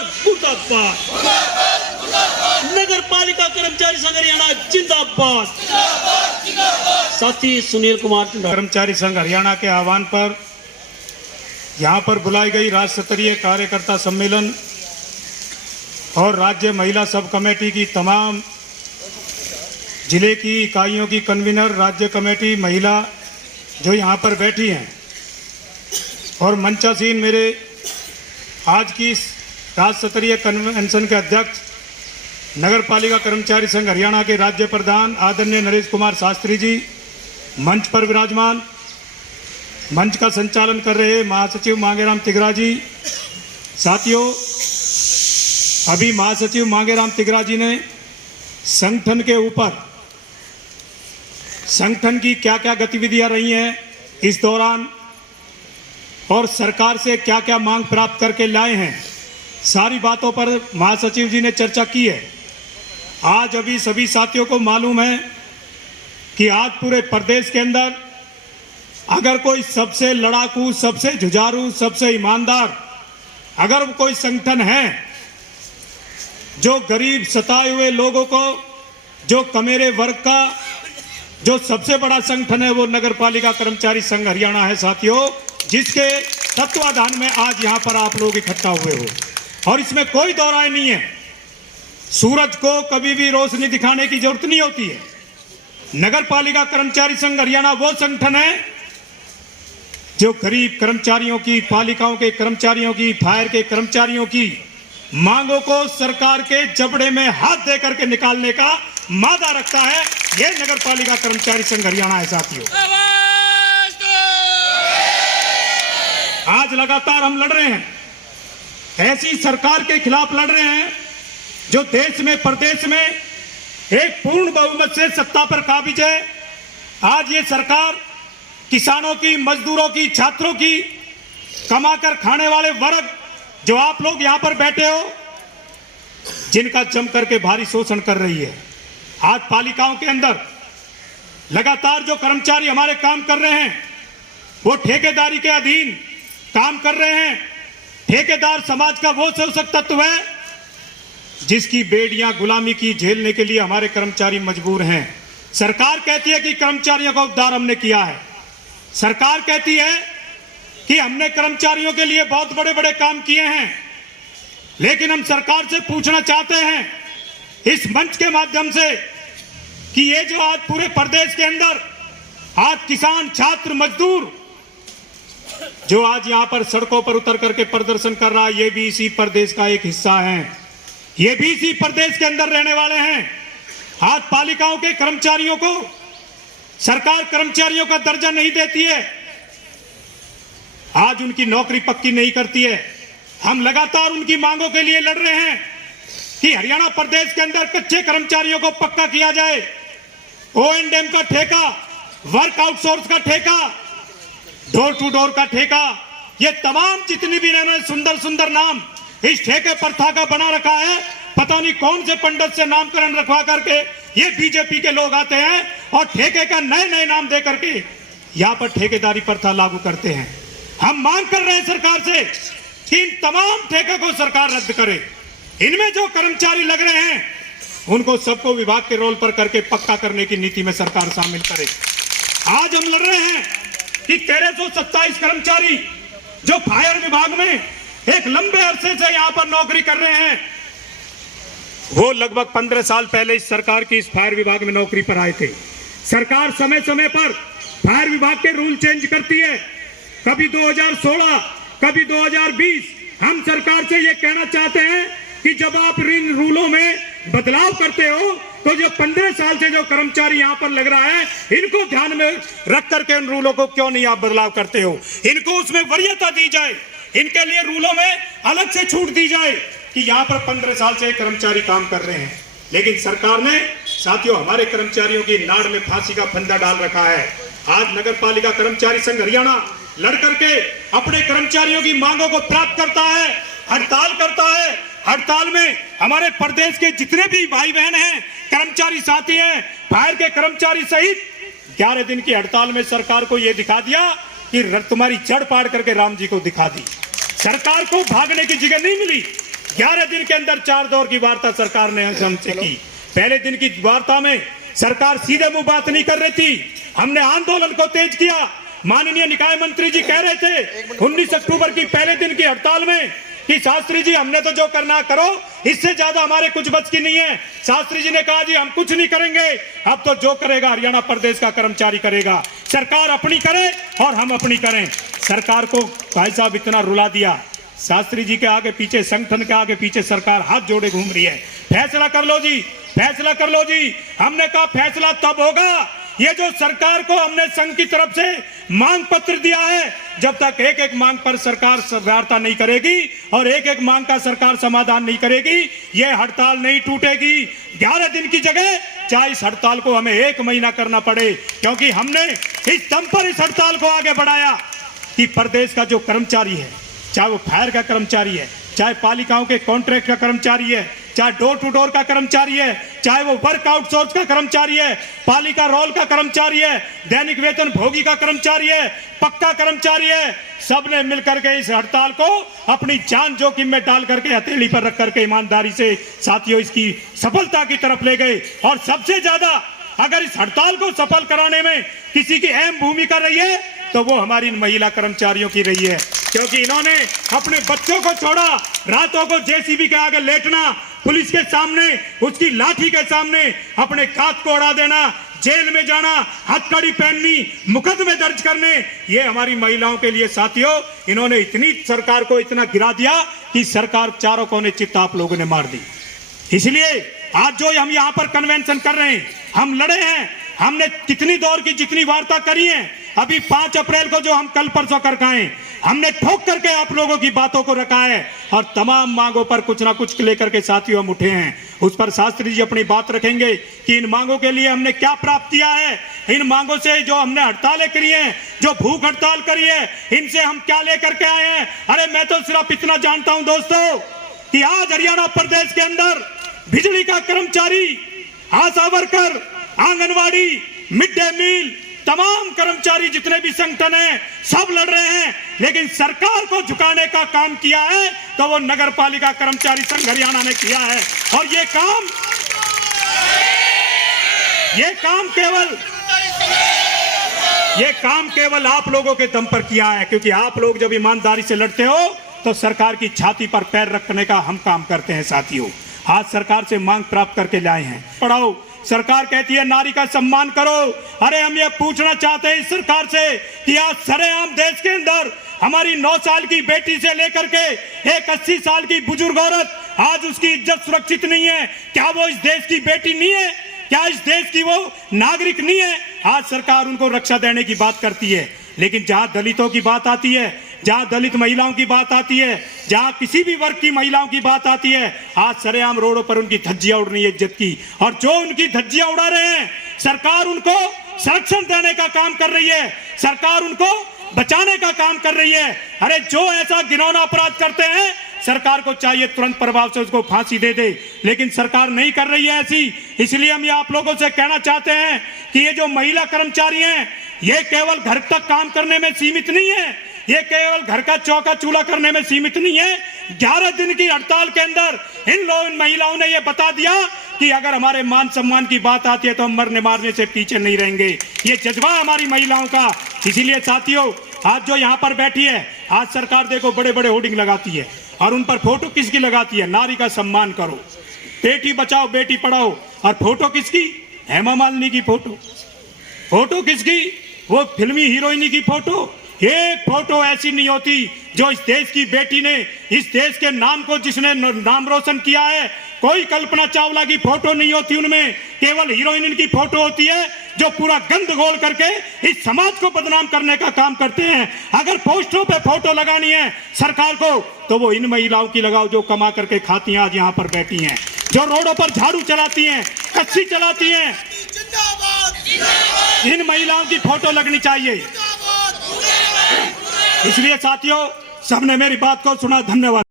सरकार मुर्दाबाद। नगर पालिका कर्मचारी संघ हरियाणा जिंदाबाद। साथी सुनील कुमार कर्मचारी संघ हरियाणा के आह्वान पर यहाँ पर बुलाई गई राज्य स्तरीय कार्यकर्ता सम्मेलन और राज्य महिला सब कमेटी की तमाम जिले की इकाइयों की कन्वीनर, राज्य कमेटी महिला जो यहाँ पर बैठी हैं और मंचासीन मेरे आज की राज्य स्तरीय कन्वेंशन के अध्यक्ष नगर पालिका कर्मचारी संघ हरियाणा के राज्य प्रधान आदरणीय नरेश कुमार शास्त्री जी, मंच पर विराजमान, मंच का संचालन कर रहे महासचिव मांगेराम तिगरा जी। साथियों, अभी महासचिव मांगेराम तिगरा जी ने संगठन के ऊपर संगठन की क्या क्या गतिविधियां रही हैं इस दौरान और सरकार से क्या क्या मांग प्राप्त करके लाए हैं, सारी बातों पर महासचिव जी ने चर्चा की है। आज अभी सभी साथियों को मालूम है कि आज पूरे प्रदेश के अंदर अगर कोई सबसे लड़ाकू, सबसे जुझारू, सबसे ईमानदार अगर कोई संगठन है जो गरीब सताए हुए लोगों को, जो कमेरे वर्ग का जो सबसे बड़ा संगठन है वो नगर पालिका कर्मचारी संघ हरियाणा है साथियों, जिसके तत्वाधान में आज यहाँ पर आप लोग इकट्ठा हुए हो। और इसमें कोई दो राय नहीं है, सूरज को कभी भी रोशनी दिखाने की जरूरत नहीं होती है। नगर पालिका कर्मचारी संघ हरियाणा वो संगठन है जो गरीब कर्मचारियों की, पालिकाओं के कर्मचारियों की, फायर के कर्मचारियों की मांगों को सरकार के जबड़े में हाथ दे करके निकालने का मादा रखता है। यह नगर पालिका कर्मचारी संघ हरियाणा है साथियों। आज लगातार हम लड़ रहे हैं, ऐसी सरकार के खिलाफ लड़ रहे हैं जो देश में, प्रदेश में एक पूर्ण बहुमत से सत्ता पर काबिज है। आज ये सरकार किसानों की, मजदूरों की, छात्रों की, कमाकर खाने वाले वर्ग जो आप लोग यहां पर बैठे हो, जिनका जम करके भारी शोषण कर रही है। आज पालिकाओं के अंदर लगातार जो कर्मचारी हमारे काम कर रहे हैं वो ठेकेदारी के अधीन काम कर रहे हैं। ठेकेदार समाज का वो शोषक तत्व है जिसकी बेड़ियां गुलामी की झेलने के लिए हमारे कर्मचारी मजबूर हैं। सरकार कहती है कि कर्मचारियों का उद्धार हमने किया है, सरकार कहती है कि हमने कर्मचारियों के लिए बहुत बड़े बड़े काम किए हैं, लेकिन हम सरकार से पूछना चाहते हैं इस मंच के माध्यम से कि ये जो आज पूरे प्रदेश के अंदर आज किसान, छात्र, मजदूर जो आज यहां पर सड़कों पर उतर करके प्रदर्शन कर रहा है, ये भी इसी प्रदेश का एक हिस्सा है, ये भी इसी प्रदेश के अंदर रहने वाले हैं। आज पालिकाओं के कर्मचारियों को सरकार कर्मचारियों का दर्जा नहीं देती है, आज उनकी नौकरी पक्की नहीं करती है। हम लगातार उनकी मांगों के लिए लड़ रहे हैं कि हरियाणा प्रदेश के अंदर कच्चे कर्मचारियों को पक्का किया जाए, O&M का ठेका, वर्क आउटसोर्स का ठेका, डोर टू डोर का ठेका, ये तमाम जितनी भी इन्होंने सुंदर सुंदर नाम इस ठेके प्रथा का बना रखा है। पता नहीं कौन से पंडित से नामकरण रखवा करके ये बीजेपी के लोग आते हैं और ठेके का नए नए नाम दे करके यहाँ पर ठेकेदारी प्रथा लागू करते हैं। हम मांग कर रहे हैं सरकार से कि इन तमाम ठेके को सरकार रद्द करे। इनमें जो कर्मचारी लग रहे हैं उनको सबको विभाग के रोल पर करके पक्का करने की नीति में सरकार शामिल करे। आज हम लड़ रहे हैं कि 1327 कर्मचारी जो फायर विभाग में एक लंबे अरसे से यहां पर नौकरी कर रहे हैं, वो लगभग 15 साल पहले इस सरकार की इस फायर विभाग में नौकरी पर आए थे। सरकार समय समय पर फायर विभाग के रूल चेंज करती है, कभी 2016, कभी 2020। हम सरकार से ये कहना चाहते हैं कि जब आप इन रूलों में बदलाव करते हो तो जो 15 साल से जो कर्मचारी यहाँ पर लग रहा है, इनको ध्यान में रख करके इन रूलों को क्यों नहीं आप बदलाव करते हो? इनको उसमें वरीयता दी जाए, इनके लिए रूलों में अलग से छूट दी जाए कि यहाँ पर 15 साल से कर्मचारी काम कर रहे हैं। लेकिन सरकार ने साथियों हमारे कर्मचारियों की नाड़ में फांसी का फंदा डाल रखा है। आज नगर पालिका कर्मचारी संघ हरियाणा लड़ करके अपने कर्मचारियों की मांगों को प्राप्त करता है, हड़ताल करता है। हड़ताल में हमारे प्रदेश के जितने भी भाई बहन हैं, कर्मचारी साथी हैं, फायर के कर्मचारी सहित 11 दिन की हड़ताल में सरकार को यह दिखा दिया कि तुम्हारी जड़ पाड़ करके राम जी को दिखा दी। सरकार को भागने की जगह नहीं मिली। 11 दिन के अंदर 4 दौर की वार्ता सरकार ने हमसे की। पहले दिन की वार्ता में सरकार सीधे मुंह बात नहीं कर रही थी, हमने आंदोलन को तेज किया। माननीय निकाय मंत्री जी कह रहे थे 19 अक्टूबर की पहले दिन की हड़ताल में कि शास्त्री जी हमने तो जो करना करो, इससे ज्यादा हमारे कुछ बच की नहीं है। शास्त्री जी ने कहा जी हम कुछ नहीं करेंगे, अब तो जो करेगा हरियाणा प्रदेश का कर्मचारी करेगा, सरकार अपनी करे और हम अपनी करें। सरकार को भाई साहब इतना रुला दिया, शास्त्री जी के आगे पीछे, संगठन के आगे पीछे सरकार हाथ जोड़े घूम रही है। फैसला कर लो जी, फैसला कर लो जी। हमने कहा फैसला तब होगा, ये जो सरकार को हमने संघ की तरफ से मांग पत्र दिया है, जब तक एक एक मांग पर सरकार वार्ता नहीं करेगी और एक एक मांग का सरकार समाधान नहीं करेगी, ये हड़ताल नहीं टूटेगी। 11 दिन की जगह चाहे इस हड़ताल को हमें 1 महीना करना पड़े, क्योंकि हमने इस दम पर इस हड़ताल को आगे बढ़ाया कि प्रदेश का जो कर्मचारी है, चाहे वो फायर का कर्मचारी है, चाहे पालिकाओं के कॉन्ट्रैक्ट का कर्मचारी है, चाहे डोर टू डोर का कर्मचारी है, चाहे वो वर्क आउटसोर्स का कर्मचारी है, पालिका रोल का कर्मचारी है, दैनिक वेतन भोगी का कर्मचारी है, पक्का कर्मचारी है, सबने मिलकर के इस हड़ताल को अपनी जान जोखिम में डाल करके हथेली पर रख करके ईमानदारी से साथियों इसकी सफलता की तरफ ले गए। और सबसे ज्यादा अगर इस हड़ताल को सफल कराने में किसी की अहम भूमिका रही है तो वो हमारी इन महिला कर्मचारियों की रही है, क्योंकि इन्होंने अपने बच्चों को छोड़ा, रातों को जेसीबी के आगे लेटना, पुलिस के सामने, उसकी लाठी के सामने अपने कात को उड़ा देना, जेल में जाना, हथकड़ी पहननी, मुकदमे दर्ज करने, ये हमारी महिलाओं के लिए साथियों इन्होंने इतनी सरकार को इतना गिरा दिया कि सरकार चारों कोने चित्त आप लोगों ने मार दी। इसलिए आज जो हम यहाँ पर कन्वेंशन कर रहे हैं, हम लड़े हैं, हमने कितनी दौर की जितनी वार्ता करी है, अभी 5 अप्रैल को जो हम कल परसों कर खाएं, हमने ठोक करके आप लोगों की बातों को रखा है और तमाम मांगों पर कुछ ना कुछ लेकर के साथियों हम उठे हैं। उस पर शास्त्री जी अपनी बात रखेंगे कि इन मांगों के लिए हमने क्या प्राप्त किया है, इन मांगों से जो हमने हड़तालें करी हैं, जो भूख हड़ताल करी है, इनसे हम क्या लेकर के आए हैं। अरे मैं तो सिर्फ इतना जानता हूं दोस्तों कि आज हरियाणा प्रदेश के अंदर बिजली का कर्मचारी, ASHA worker, anganwadi, mid day meal, तमाम कर्मचारी जितने भी संगठन हैं सब लड़ रहे हैं, लेकिन सरकार को झुकाने का काम किया है तो वो नगर पालिका कर्मचारी संघ हरियाणा ने किया है। और ये काम केवल आप लोगों के दम पर किया है, क्योंकि आप लोग जब ईमानदारी से लड़ते हो तो सरकार की छाती पर पैर रखने का हम काम करते हैं साथियों। आज सरकार से मांग प्राप्त करके लाए हैं, पढ़ाओ। सरकार कहती है नारी का सम्मान करो। अरे हम ये पूछना चाहते हैं इस सरकार से कि आज सरेआम देश के अंदर हमारी 9 साल की बेटी से लेकर के एक 80 साल की बुजुर्ग औरत, आज उसकी इज्जत सुरक्षित नहीं है। क्या वो इस देश की बेटी नहीं है? क्या इस देश की वो नागरिक नहीं है? आज सरकार उनको रक्षा देने की बात करती है, लेकिन जहां दलितों की बात आती है, जहां दलित महिलाओं की बात आती है, जहां किसी भी वर्ग की महिलाओं की बात आती है, आज सरेआम रोडों पर उनकी धज्जियां उड़ रही है इज्जत की। और जो उनकी धज्जियां उड़ा रहे हैं, सरकार उनको संरक्षण देने का काम कर रही है, सरकार उनको बचाने का काम कर रही है। अरे जो ऐसा घिनौना अपराध करते हैं, सरकार को चाहिए तुरंत प्रभाव से उसको फांसी दे दे, लेकिन सरकार नहीं कर रही है ऐसी। इसलिए हम ये आप लोगों से कहना चाहते हैं कि ये जो महिला कर्मचारी हैं, ये केवल घर तक काम करने में सीमित नहीं है, ये केवल घर का चौका चूल्हा करने में सीमित नहीं है। 11 दिन की हड़ताल के अंदर इन महिलाओं ने ये बता दिया कि अगर हमारे मान सम्मान की बात आती है तो हम मरने मारने से पीछे नहीं रहेंगे। ये जज्बा हमारी महिलाओं का। इसीलिए साथियों आज जो यहाँ पर बैठी है, आज सरकार देखो बड़े बड़े होर्डिंग लगाती है और उन पर फोटो किसकी लगाती है? नारी का सम्मान करो, बेटी बचाओ बेटी पढ़ाओ। और फोटो किसकी? हेमा मालिनी की फोटो। फोटो किसकी? वो फिल्मी हीरोइनी की फोटो। एक फोटो ऐसी नहीं होती जो इस देश की बेटी ने, इस देश के नाम को जिसने नाम रोशन किया है, कोई कल्पना चावला की फोटो नहीं होती उनमें, केवल हीरोइन की फोटो होती है जो पूरा गंद घोल करके इस समाज को बदनाम करने का काम करते हैं। अगर पोस्टरों पे फोटो लगानी है सरकार को तो वो इन महिलाओं की लगाओ जो कमा करके खाती हैं, आज यहाँ पर बैठी हैं, जो रोडों पर झाड़ू चलाती हैं, कच्ची चलाती हैं, इन महिलाओं की फोटो लगनी चाहिए। इसलिए साथियों सबने मेरी बात को सुना, धन्यवाद।